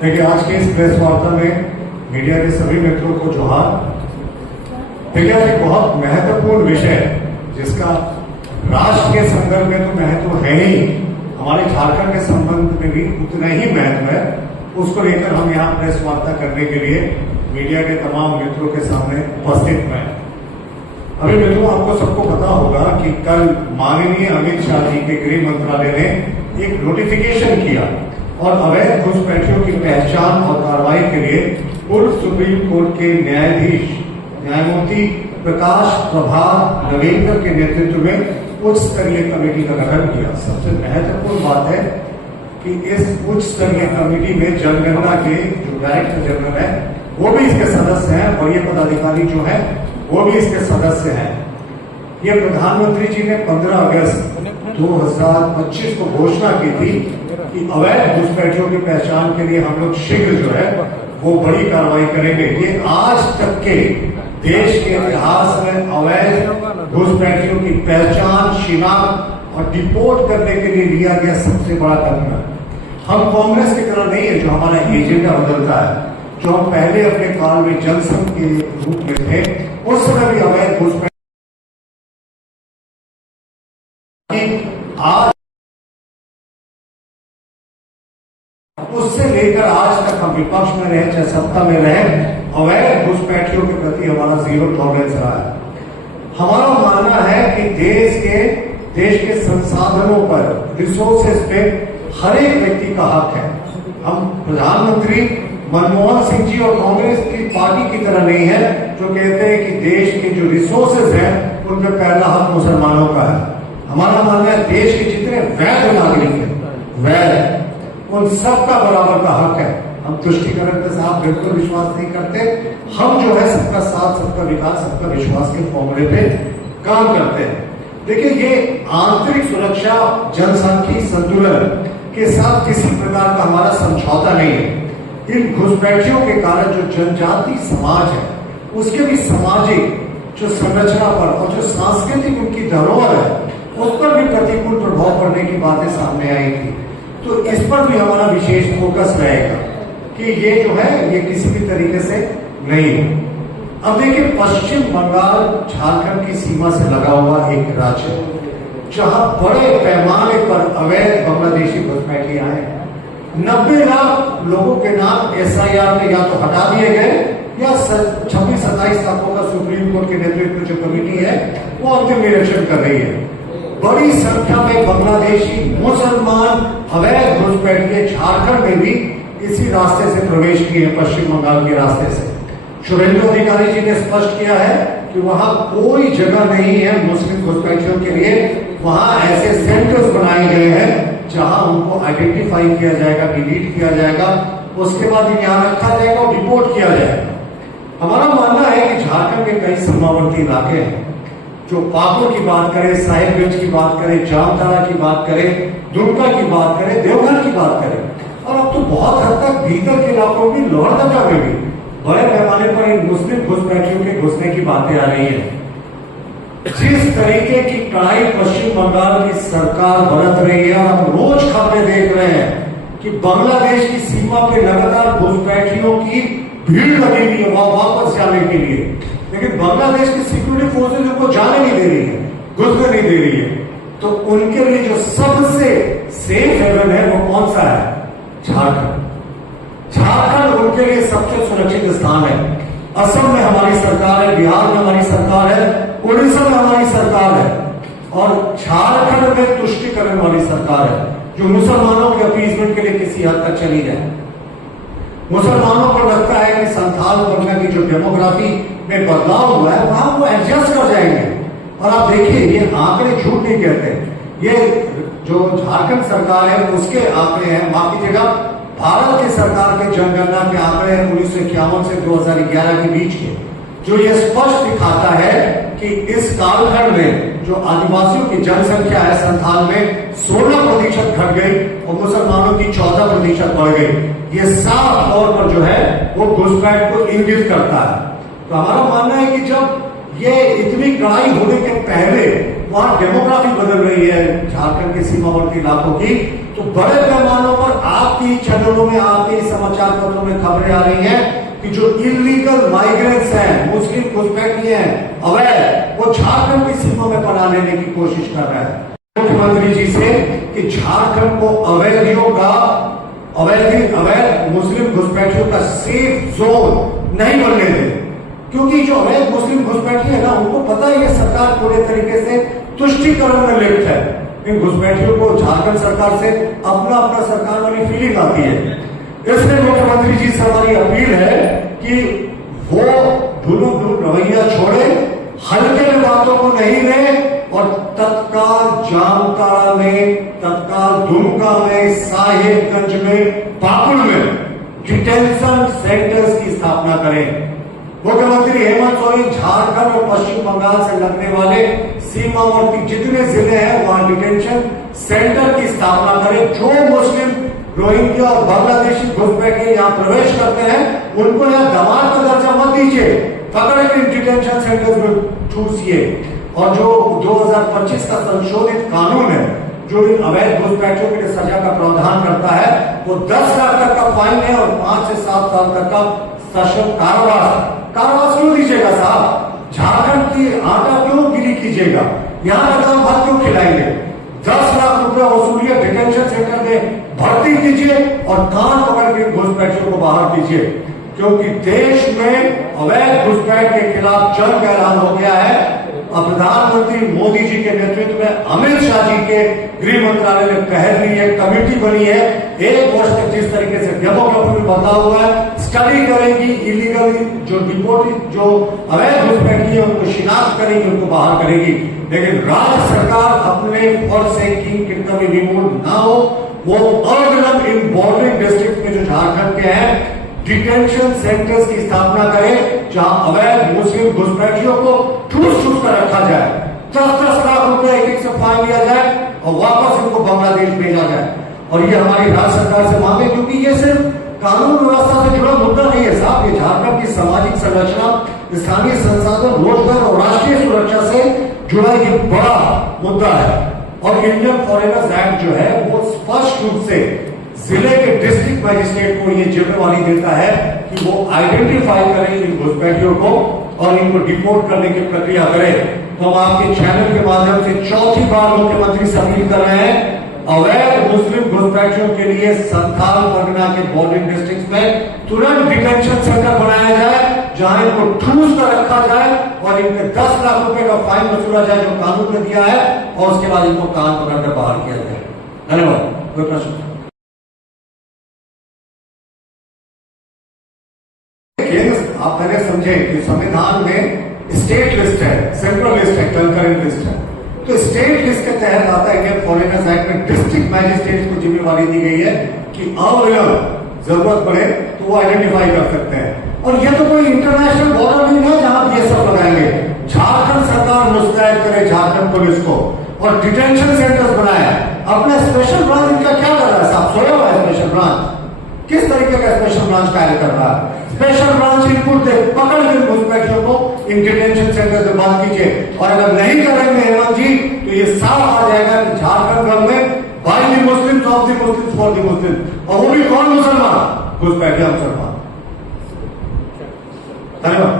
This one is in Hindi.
देखिए, आज की इस प्रेस वार्ता में मीडिया के सभी मित्रों को जोहार। देखिए, आज एक बहुत महत्वपूर्ण विषय जिसका राष्ट्र के संदर्भ में तो महत्व है ही, हमारे झारखंड के संबंध में भी उतना ही महत्व है, उसको लेकर हम यहाँ प्रेस वार्ता करने के लिए मीडिया के तमाम मित्रों के सामने उपस्थित हैं। अभी मित्रों, आपको सबको पता होगा कि कल माननीय अमित शाह जी के गृह मंत्रालय ने एक नोटिफिकेशन किया और अवैध घुसपैठियों की पहचान और कार्रवाई के लिए पूर्व सुप्रीम कोर्ट के न्यायाधीश न्यायमूर्ति प्रकाश प्रभात नवेलकर के नेतृत्व में उच्च स्तरीय कमेटी का गठन किया। सबसे महत्वपूर्ण बात है कि इस उच्च स्तरीय कमेटी में जनगणना के जो डायरेक्टर जनरल है वो भी इसके सदस्य हैं और ये पदाधिकारी जो है वो भी इसके सदस्य हैं। ये प्रधानमंत्री जी ने 15 अगस्त 2025 को घोषणा की थी कि अवैध घुसपैठियों की पहचान के लिए हम लोग शीघ्र जो है वो बड़ी कार्रवाई करेंगे। ये आज तक के देश के इतिहास में अवैध घुसपैठियों की पहचान, शिनाख्त और डिपोर्ट करने के लिए लिया गया सबसे बड़ा कदम है। हम कांग्रेस की तरह नहीं है जो हमारा एजेंडा बदलता है। जो हम पहले अपने काल में जनसंघ के रूप में थे, उस समय भी अवैध घुसपैठ आज उससे लेकर आज तक हम विपक्ष में रहे चाहे सत्ता में रहे, अवैध घुसपैठियों के प्रति हमारा जीरो टॉलरेंस रहा है। हमारा मानना है कि देश के संसाधनों पर, रिसोर्सेज पे हर एक व्यक्ति का हक है। हम प्रधानमंत्री मनमोहन सिंह जी और कांग्रेस की पार्टी की तरह नहीं है जो कहते हैं कि देश के जो रिसोर्सेज हैं उनमें पहला हक मुसलमानों का है। हमारा मानना है देश के जितने वैध नागरिक हैं, वैध, उन सबका बराबर का हक है। हम तुष्टिकरण के साथ बिल्कुल विश्वास नहीं करते। हम जो है सबका साथ, सबका विकास, सबका विश्वास के फॉर्मूले पे काम करते हैं। देखिए, ये आंतरिक सुरक्षा, जनसांख्यिकी संतुलन के साथ किसी प्रकार का हमारा समझौता नहीं है। इन घुसपैठियों के कारण जो जनजाति समाज है उसके भी सामाजिक जो संरचना पर और जो सांस्कृतिक उनकी धरोहर है उस पर भी प्रतिकूल प्रभाव पड़ने की बातें सामने आई थी। तो इस पर भी हमारा विशेष फोकस रहेगा कि ये जो है ये किसी भी तरीके से नहीं हो। अब देखिए, पश्चिम बंगाल झारखंड की सीमा से लगा हुआ एक राज्य जहां बड़े पैमाने पर अवैध बांग्लादेशी घुसपैठिए आए। 90 लाख लोगों के नाम SIR में या तो हटा दिए गए या 26-27 लाखों का सुप्रीम कोर्ट के नेतृत्व जो कमेटी है वो अंतिम निरीक्षण कर रही है। बड़ी संख्या में बांग्लादेशी मुसलमान अवैध घुसपैठिए झारखंड में भी इसी रास्ते से प्रवेश किए, पश्चिम बंगाल के रास्ते से। शुभेंदु अधिकारी जी ने स्पष्ट किया है कि वहां कोई जगह नहीं है मुस्लिम घुसपैठियों के लिए। वहां ऐसे सेंटर्स बनाए गए हैं जहां उनको आइडेंटिफाई किया जाएगा, डिलीट किया जाएगा, उसके बाद यहाँ रखा जाएगा और रिपोर्ट किया जाएगा। हमारा मानना है कि झारखंड के कई सीमावर्ती इलाके हैं, जो पाकुड़ की बात करें, साहिबगंज की बात करें, जामताड़ा की बात करें, दुमका की बात करें, देवघर की बात करें, और अब तो बहुत हद तक भीतर के इलाकों में, लोहरदगा में भी बड़े पैमाने पर इन मुस्लिम घुसपैठियों के घुसने की बातें आ रही है। जिस तरीके की कड़ाई पश्चिम बंगाल की सरकार बरत रही है, और हम रोज खबरें देख रहे हैं कि बांग्लादेश की सीमा पे लगातार घुसपैठियों की भीड़ लगी हुई है वहां वापस जाने के लिए, लेकिन बांग्लादेश की सिक्योरिटी फोर्सेज उनको जाने नहीं दे रही है, घुसने नहीं दे रही है। तो उनके लिए जो सबसे सेफ हेवन है वो कौन सा है? झारखंड। झारखंड उनके लिए सबसे सुरक्षित स्थान है। असम में हमारी सरकार है, बिहार में हमारी सरकार है, उड़ीसा में हमारी सरकार है, और झारखंड में तुष्टिकरण वाली सरकार है जो मुसलमानों के अपीजमेंट के लिए किसी हद तक चली जाए। मुसलमानों को लगता है कि संथाल बंगा की जो डेमोग्राफी में बदलाव हुआ है वहां वो एडजस्ट कर जाएंगे। और आप देखिए, ये आंकड़े झूठ नहीं कहते। ये जो झारखंड सरकार है उसके आंकड़े हैं, माफ कीजिएगा, भारत की सरकार के जनगणना के आंकड़े हैं 1951 से 2011 के बीच के, जो ये स्पष्ट दिखाता है कि इस कालखंड में जो आदिवासियों की जनसंख्या है संथाल में 16% घट गई और मुसलमानों की 14% बढ़ गई। ये साफ तौर पर जो है वो घुसपैठ को इंगित करता है। तो हमारा मानना है कि जब ये इतनी कड़ाई होने के पहले वहां डेमोग्राफी बदल रही है झारखंड के सीमावर्ती इलाकों की, तो बड़े पैमानों पर आपकी चैनलों में, आपके समाचार पत्रों में खबरें आ रही हैं कि जो इलीगल माइग्रेंट्स हैं, मुस्लिम घुसपैठिए हैं, अवैध, वो झारखंड की सीमा में पनाह लेने की कोशिश कर रहे हैं। मुख्यमंत्री जी से कि झारखंड को अवैधियों का, अवैध मुस्लिम घुसपैठियों का सेफ जोन नहीं बनने दें, क्योंकि जो अवैध मुस्लिम घुसपैठी है ना, उनको पता है ये सरकार पूरे तरीके से तुष्टीकरण में लिप्त है। इन घुसपैठियों को झारखंड सरकार से अपना अपना सरकार वाली फीलिंग आती है। इसलिए मुख्यमंत्री जी से हमारी अपील है कि वो धुलम धुल रवैया छोड़े, हल्के में बातों को नहीं ले और तत्काल जामताड़ा में, तत्काल दुमका में, साहिबगंज में, पाकुड़ में डिटेंशन सेंटर्स की स्थापना करें। मुख्यमंत्री हेमंत सोरेन झारखंड और पश्चिम बंगाल से लगने वाले सीमावर्ती जितने जिले हैं वहां डिटेंशन सेंटर की स्थापना करें। जो मुस्लिम, रोहिंग्या और बांग्लादेशी घुसपैठिए यहाँ प्रवेश करते हैं, उनको यहाँ दमाद का दर्जा मत दीजिए, पकड़ के डिटेंशन सेंटर्स में ठूसिए। और जो 2025 का संशोधित कानून है, जो इन अवैध घुसपैठियों के लिए सजा का प्रावधान करता है, वो 10 लाख तक का फाइन है और 5 से 7 साल तक का सशक्त कारावास क्यों दीजिएगा साहब? झारखंड की आटा क्यों गिरी कीजिएगा? यहाँ का दाम भात क्यों खिलाएंगे? 10 लाख रुपया वसूलिए, डिटेंशन सेंटर में भर्ती कीजिए और कान पकड़ के घुसपैठियों को बाहर कीजिए, क्योंकि देश में अवैध घुसपैठ के खिलाफ जंग का ऐलान हो गया है। प्रधानमंत्री मोदी जी के नेतृत्व में अमित शाह जी के गृह मंत्रालय ने पहल ली है, कमेटी बनी है, 1 वर्ष तक जिस तरीके से डेमोग्राफी में बता हुआ है, स्टडी करेगी, इलीगली जो डिपोर्टेड, जो अवैध घुसपैठी है उनको शिनाख्त करेगी, उनको बाहर करेगी। लेकिन राज्य सरकार अपने फर्ज से की कर्तव्य विमूढ़ ना हो, वो अविलंब इन बॉर्डरिंग डिस्ट्रिक्ट में जो झारखंड के हैं डिटेंशन सेंटर्स की स्थापना करें, जहां अवैध मुस्लिम घुसपैठियों को ठूस कर रखा जाए, 10-10 लाख रुपए एक से फाइन लिया जाए और वापस इनको बांग्लादेश भेजा जाए। और ये हमारी राज्य सरकार से मांगे, क्योंकि ये सिर्फ कानून व्यवस्था से जुड़ा मुद्दा नहीं है साहब, ये झारखंड की सामाजिक संरचना, स्थानीय संसाधन, रोजगार और राष्ट्रीय सुरक्षा से जुड़ा ये बड़ा मुद्दा है। और इंडियन फॉरेनर्स एक्ट जो है वो स्पष्ट रूप से जिले के डिस्ट्रिक्ट मजिस्ट्रेट को ये जिम्मेवारी देता है कि वो आइडेंटिफाई करें इन घुसपैठियों को और इनको डिपोर्ट करने की प्रक्रिया करें। तो हम आपके चैनल के माध्यम से चौथी बार मुख्यमंत्री से अपील कर रहे हैं, अवैध मुस्लिम घुसपैठियों के लिए संथाल परगना के बॉर्डरिंग डिस्ट्रिक्ट में तुरंत डिटेंशन सेंटर बनाया जाए, जहां इनको ठूस कर रखा जाए और इनके 10 लाख रुपए का फाइन वसूला जाए जो कानून ने दिया है, और उसके बाद इनको कान पकड़कर बाहर किया जाए। धन्यवाद। कोई प्रश्न? आप पहले समझे कि संविधान में स्टेट लिस्ट है, सेंट्रल लिस्ट है, कंकरेंट लिस्ट है। तो स्टेट लिस्ट के तहत आता है कि फॉरेनर्स एक्ट में डिस्ट्रिक्ट मैजिस्ट्रेट को जिम्मेवारी दी गई है कि अविलंब जरूरत पड़े तो वो आइडेंटिफाई कर सकते हैं। और ये तो कोई इंटरनेशनल बॉर्डर नहीं है जहां ये सब लगाएंगे। झारखंड सरकार मुस्तैद करे झारखंड पुलिस को और डिटेंशन सेंटर्स बनाया। अपना स्पेशल ब्रांच इनका क्या कर रहा है साहब? सोया हुआ है स्पेशल ब्रांच? किस तरीके का स्पेशल ब्रांच कार्य कर रहा है? स्पेशल ब्रांच इनपुट दे, पकड़ के घुसपैठियों को इन डिटेंशन सेंटर से बांध कीजिए। और अगर नहीं करेंगे हेमंत जी, तो ये साफ आ जाएगा कि झारखंड भर में by the Muslims, of the Muslims, for the Muslims, और वो भी कौन? मुसलमान, घुसपैठिया मुसलमान। धन्यवाद।